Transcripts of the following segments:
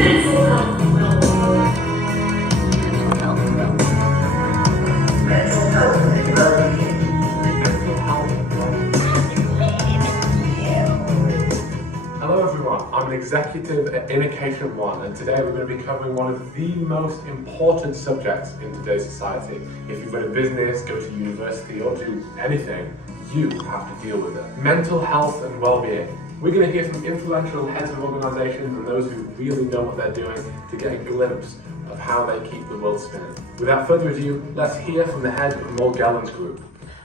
mental health and well-being. Mental health and well-being. Hello everyone, I'm an executive at Innocation One, and today we're going to be covering one of the most important subjects in today's society. If you've got a business, go to university or do anything, you have to deal with it. Mental health and well-being. We're going to hear from influential heads of organisations and those who really know what they're doing to get a glimpse of how they keep the world spinning. Without further ado, let's hear from the head of Morgellons Group.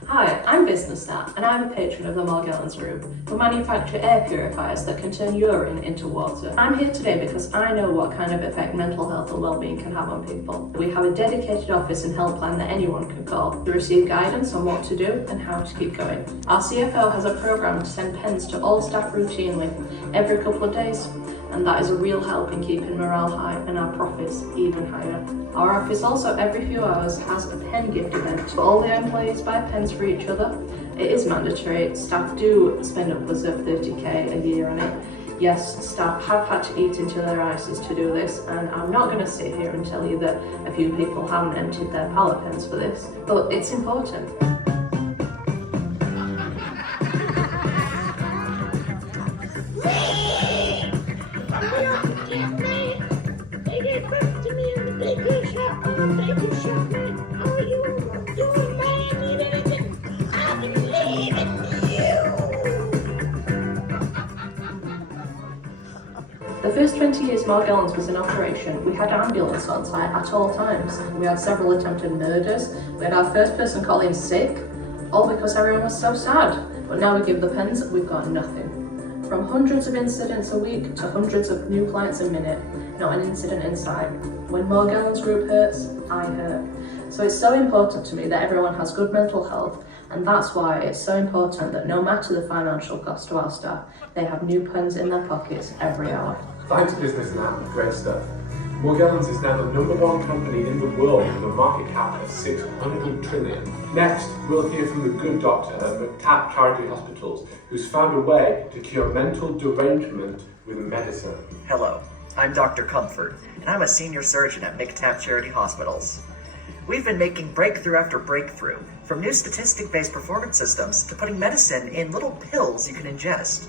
Hi, I'm Business Stat, and I'm a patron of the Morgellons Group, who manufacture air purifiers that can turn urine into water. I'm here today because I know what kind of effect mental health and well-being can have on people. We have a dedicated office and helpline that anyone can call to receive guidance on what to do and how to keep going. Our CFO has a program to send pens to all staff routinely every couple of days, and that is a real help in keeping morale high and our profits even higher. Our office also every few hours has a pen gift event. So all the employees buy pens for each other. It is mandatory. Staff do spend upwards of 30k a year on it. Yes, staff have had to eat into their ices to do this, and I'm not going to sit here and tell you that a few people haven't emptied their pallet pens for this, but it's important. The first 20 years Morgellons was in operation, we had ambulance on site at all times. We had several attempted murders, we had our first person call in sick, all because everyone was so sad. But now we give the pens, we've got nothing. From hundreds of incidents a week to hundreds of new clients a minute, not an incident in sight. When Morgellons Group hurts, I hurt. So it's so important to me that everyone has good mental health, and that's why it's so important that no matter the financial cost to our staff, they have new pens in their pockets every hour. Thanks Business Nat, great stuff. Morgellons is now the #1 company in the world with a market cap of 600 trillion. Next, we'll hear from the good doctor at McTapp Charity Hospitals, who's found a way to cure mental derangement with medicine. Hello, I'm Dr. Comfort, and I'm a senior surgeon at McTapp Charity Hospitals. We've been making breakthrough after breakthrough, from new statistic-based performance systems to putting medicine in little pills you can ingest,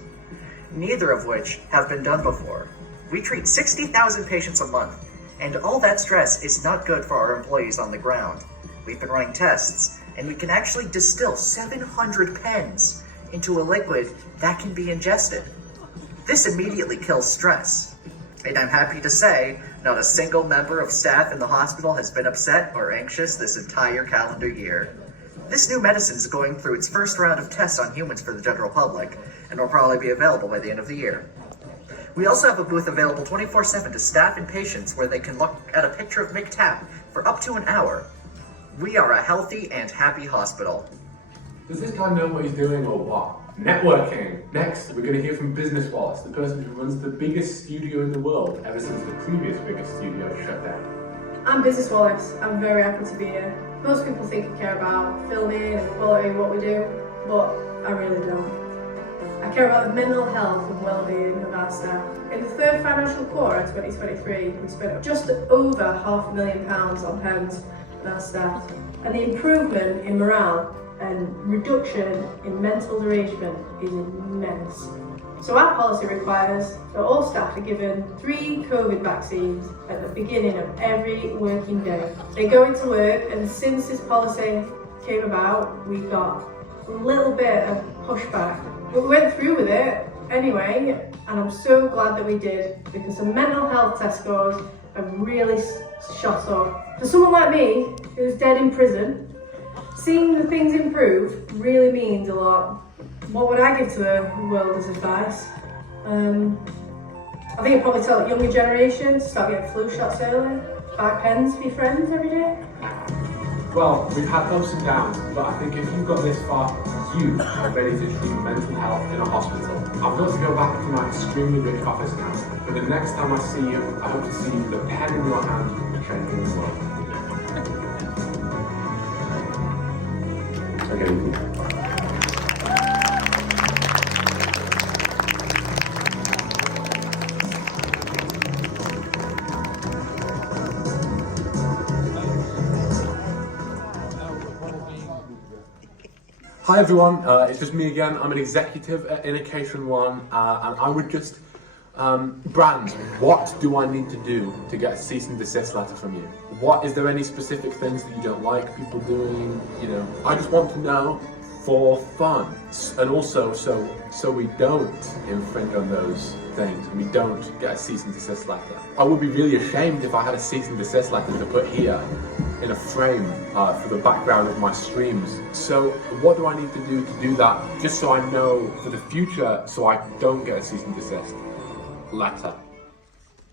neither of which have been done before. We treat 60,000 patients a month, and all that stress is not good for our employees on the ground. We've been running tests, and we can actually distill 700 pens into a liquid that can be ingested. This immediately kills stress. And I'm happy to say, not a single member of staff in the hospital has been upset or anxious this entire calendar year. This new medicine is going through its first round of tests on humans for the general public, and will probably be available by the end of the year. We also have a booth available 24/7 to staff and patients where they can look at a picture of McTapp for up to an hour. We are a healthy and happy hospital. Does this guy know what he's doing or what? Networking. Next, we're going to hear from Business Wallace, the person who runs the biggest studio in the world ever since the previous biggest studio shut down. I'm Business Wallace. I'm very happy to be here. Most people think I care about filming and quality of what we do, but I really don't. I care about the mental health and well-being of our staff. In the third financial quarter of 2023, we spent just over £500,000 on pens for our staff. And the improvement in morale and reduction in mental derangement is immense. So our policy requires that all staff are given 3 COVID vaccines at the beginning of every working day. They go into work, and since this policy came about, we got a little bit of pushback. But we went through with it anyway, and I'm so glad that we did, because the mental health test scores have really shot up. For someone like me, who's dead in prison, seeing the things improve really means a lot. What would I give to the world as advice? I think I'd probably tell the younger generation to start getting flu shots early, buy pens for your friends every day. Well, we've had ups and downs, but I think if you've got this far, you are ready to treat mental health in a hospital. I've got to go back to my extremely rich office now, but the next time I see you, I hope to see you with a pen in your hand, changing the world. Okay. Hi everyone, it's just me again. I'm an executive at Innocation One, and I would just, Brand, what do I need to do to get a cease and desist letter from you? Is there any specific things that you don't like people doing? You know, I just want to know for fun, and also so we don't infringe on those things and we don't get a cease and desist letter. I would be really ashamed if I had a cease and desist letter to put here in a frame for the background of my streams. So what do I need to do that, just so I know for the future, so I don't get a cease and desist letter?